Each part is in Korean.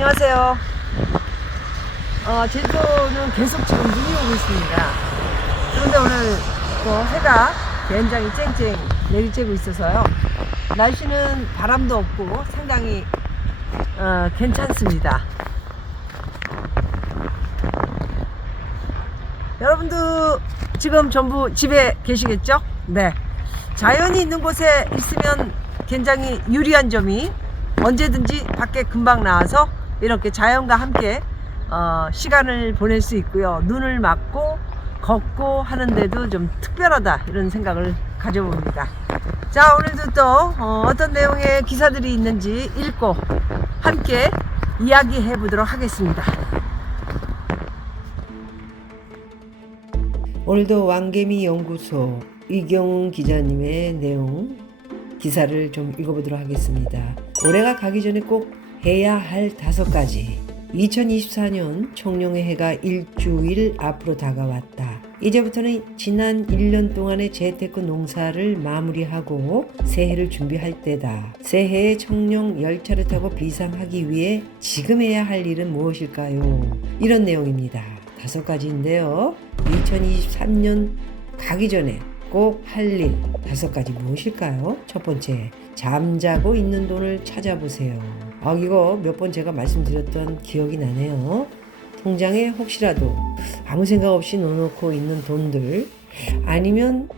안녕하세요. 제주도는 계속 지금 눈이 오고 있습니다. 그런데 오늘 해가 굉장히 쨍쨍 내리쬐고 있어서요. 날씨는 바람도 없고 상당히 괜찮습니다. 여러분도 지금 전부 집에 계시겠죠? 네. 자연이 있는 곳에 있으면 굉장히 유리한 점이 언제든지 밖에 금방 나와서 이렇게 자연과 함께 시간을 보낼 수 있고요. 눈을 맞고 걷고 하는데도 좀 특별하다 이런 생각을 가져봅니다. 자, 오늘도 또 어떤 내용의 기사들이 있는지 읽고 함께 이야기해 보도록 하겠습니다. 오늘도 왕개미 연구소 이경훈 기자님의 내용 기사를 좀 읽어보도록 하겠습니다. 올해가 가기 전에 꼭 해야 할 5가지. 2024년 청룡의 해가 일주일 앞으로 다가왔다. 이제부터는 지난 1년 동안의 재테크 농사를 마무리하고 새해를 준비할 때다. 새해에 청룡 열차를 타고 비상하기 위해 지금 해야 할 일은 무엇일까요? 이런 내용입니다. 5가지인데요. 2023년 가기 전에 꼭 할 일 5가지 무엇일까요? 첫 번째, 잠자고 있는 돈을 찾아보세요. 이거 몇 번 제가 말씀드렸던 기억이 나네요. 통장에 혹시라도 아무 생각 없이 넣어놓고 있는 돈들, 아니면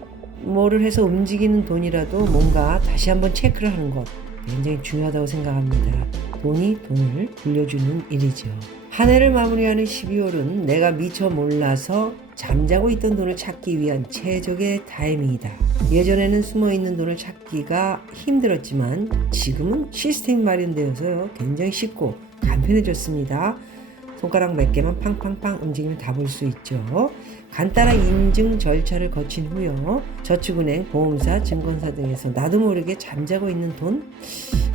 뭐를 해서 움직이는 돈이라도 뭔가 다시 한번 체크를 하는 것 굉장히 중요하다고 생각합니다. 돈이 돈을 불려주는 일이죠. 한 해를 마무리하는 12월은 내가 미처 몰라서 잠자고 있던 돈을 찾기 위한 최적의 타이밍이다. 예전에는 숨어있는 돈을 찾기가 힘들었지만 지금은 시스템이 마련되어서요, 굉장히 쉽고 간편해졌습니다. 손가락 몇 개만 팡팡팡 움직이면 다 볼 수 있죠. 간단한 인증 절차를 거친 후요, 저축은행, 보험사, 증권사 등에서 나도 모르게 잠자고 있는 돈,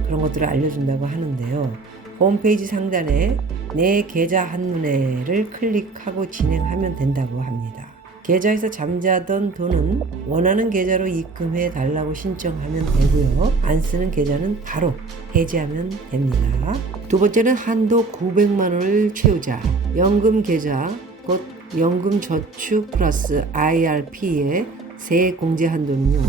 그런 것들을 알려준다고 하는데요. 홈페이지 상단에 내 계좌 한눈에를 클릭하고 진행하면 된다고 합니다. 계좌에서 잠자던 돈은 원하는 계좌로 입금해 달라고 신청하면 되고요. 안 쓰는 계좌는 바로 해지하면 됩니다. 두 번째는 한도 900만 원을 채우자. 연금 계좌, 곧 연금저축 플러스 IRP의 세액 공제 한도는요,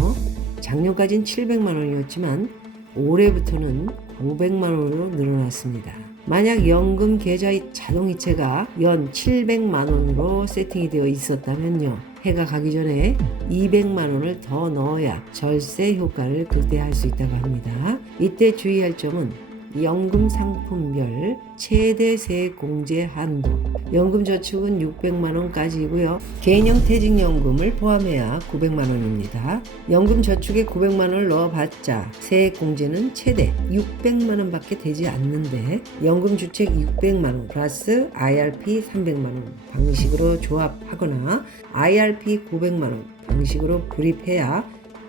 작년까지는 700만 원이었지만 올해부터는 500만 원으로 늘어났습니다. 만약 연금 계좌의 자동이체가 연 700만 원으로 세팅이 되어 있었다면요, 해가 가기 전에 200만 원을 더 넣어야 절세 효과를 극대화할 수 있다고 합니다. 이때 주의할 점은 연금 상품별 최대 세액 공제 한도, 연금저축은 600만 원까지이고요. 개인형 퇴직연금을 포함해야 900만 원입니다. 연금저축에 900만 원을 넣어봤자 세액 공제는 최대 600만 원밖에 되지 않는데, 연금주책 600만 원 플러스 IRP 300만 원 방식으로 조합하거나 IRP 900만 원 방식으로 불입해야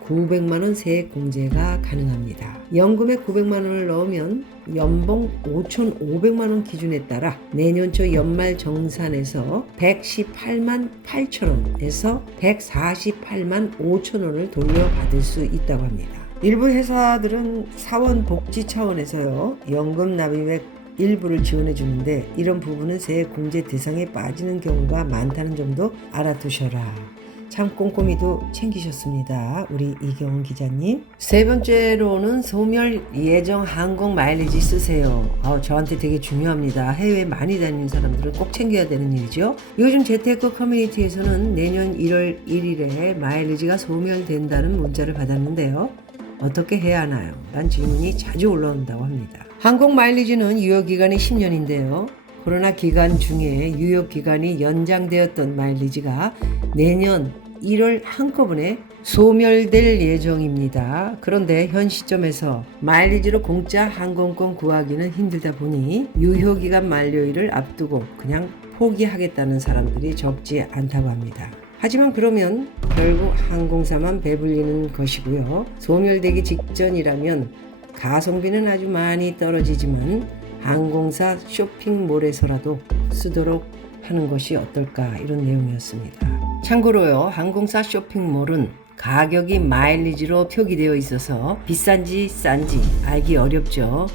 900만 원 세액 공제가 가능합니다. 연금에 900만 원을 넣으면 연봉 5,500만 원 기준에 따라 내년 초 연말 정산에서 118만 8천 원에서 148만 5천 원을 돌려받을 수 있다고 합니다. 일부 회사들은 사원 복지 차원에서요, 연금 납입액 일부를 지원해 주는데 이런 부분은 세액 공제 대상에 빠지는 경우가 많다는 점도 알아두셔라. 참 꼼꼼히도 챙기셨습니다, 우리 이경훈 기자님. 세 번째로는 소멸 예정 항공 마일리지 쓰세요. 저한테 되게 중요합니다. 해외 많이 다니는 사람들은 꼭 챙겨야 되는 일이죠. 요즘 재테크 커뮤니티에서는 내년 1월 1일에 마일리지가 소멸된다는 문자를 받았는데요, 어떻게 해야 하나요? 라는 질문이 자주 올라온다고 합니다. 항공 마일리지는 유효기간이 10년인데요. 코로나 기간 중에 유효기간이 연장되었던 마일리지가 내년 1월 한꺼번에 소멸될 예정입니다. 그런데 현 시점에서 마일리지로 공짜 항공권 구하기는 힘들다 보니 유효기간 만료일을 앞두고 그냥 포기하겠다는 사람들이 적지 않다고 합니다. 하지만 그러면 결국 항공사만 배불리는 것이고요. 소멸되기 직전이라면 가성비는 아주 많이 떨어지지만 항공사 쇼핑몰에서라도 쓰도록 하는 것이 어떨까, 이런 내용이었습니다. 참고로요, 항공사 쇼핑몰은 가격이 마일리지로 표기되어 있어서 비싼지 싼지 알기 어렵죠.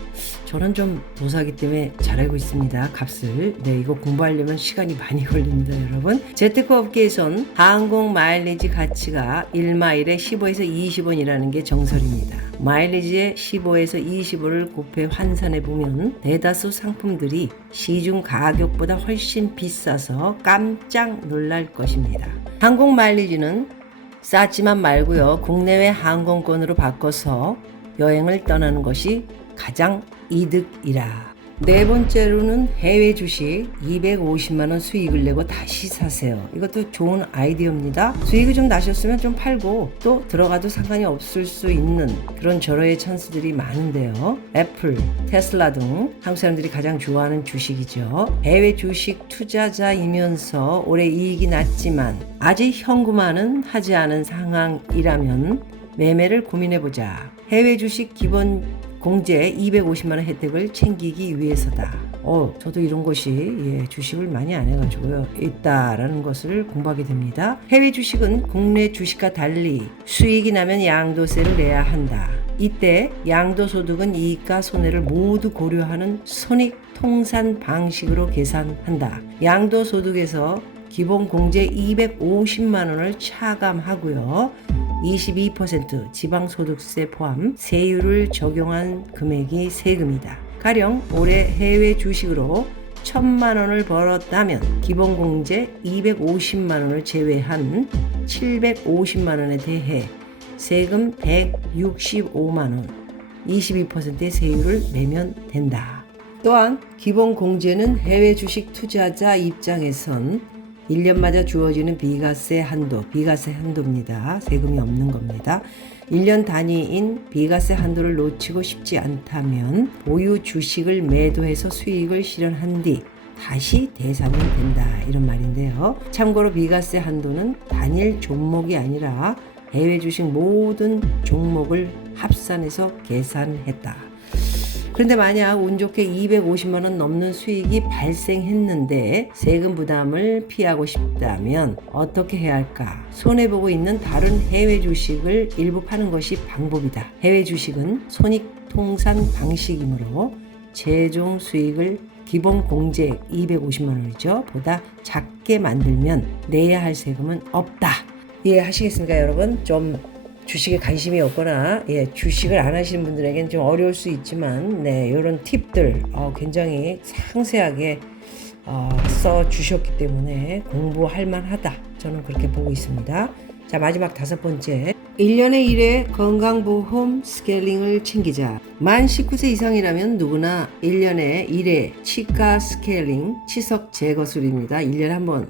저는 좀 도사기 때문에 잘 알고 있습니다. 값을. 네, 이거 공부하려면 시간이 많이 걸립니다, 여러분. 재테크 업계에선 항공 마일리지 가치가 1마일에 15에서 20원이라는 게 정설입니다. 마일리지에 15에서 25를 곱해 환산해 보면 대다수 상품들이 시중 가격보다 훨씬 비싸서 깜짝 놀랄 것입니다. 항공 마일리지는 싸지만 말고요. 국내외 항공권으로 바꿔서 여행을 떠나는 것이 가장 이득이라. 네 번째로는 해외 주식 250만원 수익을 내고 다시 사세요. 이것도 좋은 아이디어입니다. 수익이 좀 나셨으면 좀 팔고 또 들어가도 상관이 없을 수 있는 그런 절호의 찬스들이 많은데요. 애플, 테슬라 등 한국 사람들이 가장 좋아하는 주식이죠. 해외 주식 투자자이면서 올해 이익이 났지만 아직 현금화는 하지 않은 상황이라면 매매를 고민해보자. 해외 주식 기본 공제 250만원 혜택을 챙기기 위해서다. 저도 이런 것이 주식을 많이 안 해가지고요. 있다라는 것을 공부하게 됩니다. 해외 주식은 국내 주식과 달리 수익이 나면 양도세를 내야 한다. 이때 양도소득은 이익과 손해를 모두 고려하는 손익통산 방식으로 계산한다. 양도소득에서 기본 공제 250만원을 차감하고요. 22% 지방소득세 포함 세율을 적용한 금액이 세금이다. 가령 올해 해외 주식으로 1,000만원을 벌었다면 기본 공제 250만원을 제외한 750만원에 대해 세금 165만원, 22%의 세율을 내면 된다. 또한 기본 공제는 해외 주식 투자자 입장에선 1년마다 주어지는 비과세 한도입니다. 세금이 없는 겁니다. 1년 단위인 비과세 한도를 놓치고 싶지 않다면 보유 주식을 매도해서 수익을 실현한 뒤 다시 대상이 된다. 이런 말인데요. 참고로 비과세 한도는 단일 종목이 아니라 해외 주식 모든 종목을 합산해서 계산했다. 그런데 만약 운 좋게 250만원 넘는 수익이 발생했는데 세금 부담을 피하고 싶다면 어떻게 해야 할까? 손해보고 있는 다른 해외 주식을 일부 파는 것이 방법이다. 해외 주식은 손익통산 방식이므로 최종 수익을 기본 공제 250만원이죠. 보다 작게 만들면 내야 할 세금은 없다. 이해하시겠습니까, 여러분? 좀 주식에 관심이 없거나 주식을 안 하시는 분들에게는 좀 어려울 수 있지만 이런 팁들 굉장히 상세하게 써 주셨기 때문에 공부할 만하다. 저는 그렇게 보고 있습니다. 자, 마지막 5번째. 1년에 1회 건강보험 스케일링을 챙기자. 만 19세 이상이라면 누구나 1년에 1회 치과 스케일링, 치석 제거술입니다. 1년에 한 번,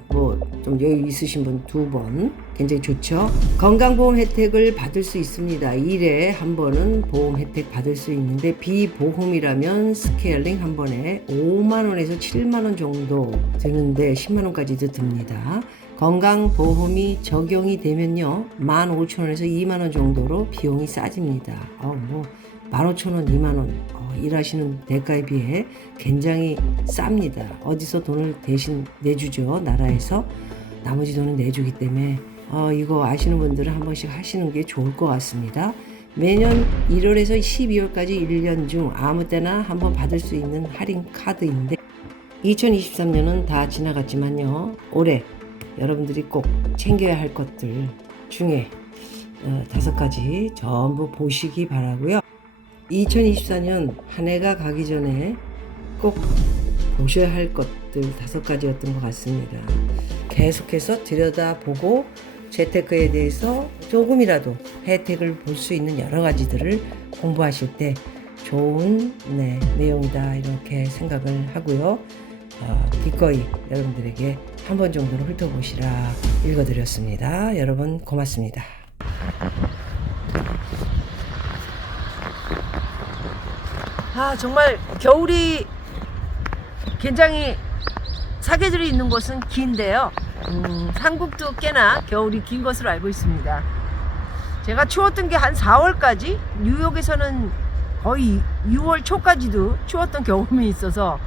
좀 여유 있으신 분 2번. 굉장히 좋죠. 건강보험 혜택을 받을 수 있습니다. 1회에 한 번은 보험 혜택 받을 수 있는데 비보험이라면 스케일링 한 번에 5만원에서 7만원 정도 드는데 10만원까지도 듭니다. 건강보험이 적용이 되면요 15,000원에서 2만원 정도로 비용이 싸집니다. 15,000원, 2만원 일하시는 대가에 비해 굉장히 쌉니다. 어디서 돈을 대신 내주죠. 나라에서 나머지 돈은 내주기 때문에 이거 아시는 분들은 한 번씩 하시는 게 좋을 것 같습니다. 매년 1월에서 12월까지 1년 중 아무 때나 한번 받을 수 있는 할인 카드인데 2023년은 다 지나갔지만요 올해 여러분들이 꼭 챙겨야 할 것들 중에 5가지 전부 보시기 바라고요. 2024년 한 해가 가기 전에 꼭 보셔야 할 것들 5가지였던 것 같습니다. 계속해서 들여다보고 재테크에 대해서 조금이라도 혜택을 볼 수 있는 여러 가지들을 공부하실 때 좋은 내용이다 이렇게 생각을 하고요. 기꺼이 여러분들에게 한 번 정도는 훑어보시라 읽어드렸습니다. 여러분 고맙습니다. 정말 겨울이 굉장히 사계절이 있는 곳은 긴데요. 한국도 꽤나 겨울이 긴 것으로 알고 있습니다. 제가 추웠던 게 한 4월까지, 뉴욕에서는 거의 6월 초까지도 추웠던 경험이 있어서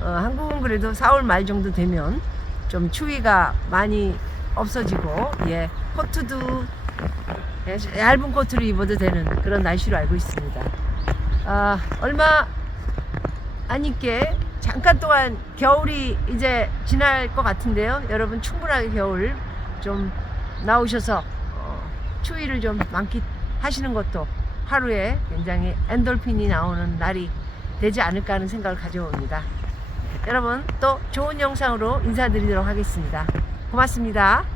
한국은 그래도 4월 말 정도 되면 좀 추위가 많이 없어지고 코트도 얇은 코트를 입어도 되는 그런 날씨로 알고 있습니다. 얼마 안 있게 잠깐 동안 겨울이 이제 지날 것 같은데요. 여러분 충분하게 겨울 좀 나오셔서 추위를 좀 만끽하시는 것도 하루에 굉장히 엔돌핀이 나오는 날이 되지 않을까 하는 생각을 가져옵니다. 여러분 또 좋은 영상으로 인사드리도록 하겠습니다. 고맙습니다.